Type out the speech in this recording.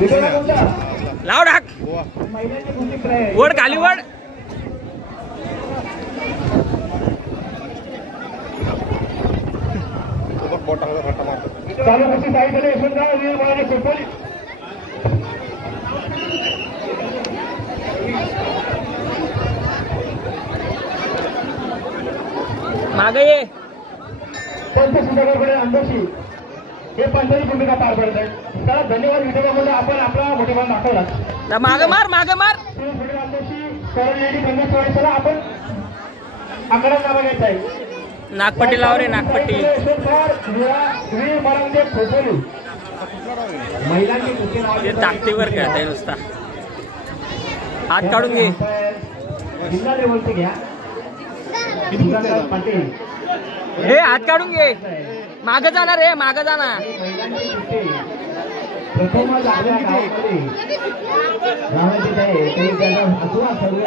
लाव डाक वड खाली वड मागे ये अंधोशी हे पंचायती भूमिका पार पडत आहे. त्याला धन्यवाद विभागामध्ये आपण आपला मोठेपणा दाखवला. मागे मार मागे मार आपण आकडा नावा घ्यायचा आहे. नागपट्टी लाव रे नागपट्टी महिलांनी ताकदीवर खेळताय नुसता हात काढून घे. जिल्हा लेवलचे घ्या पाटील हे हात काढून घे. मागे जाणार रे मागे जाणार. प्रथम आपल्या गावामध्ये गावात आहे त्याचा हसवा सर्व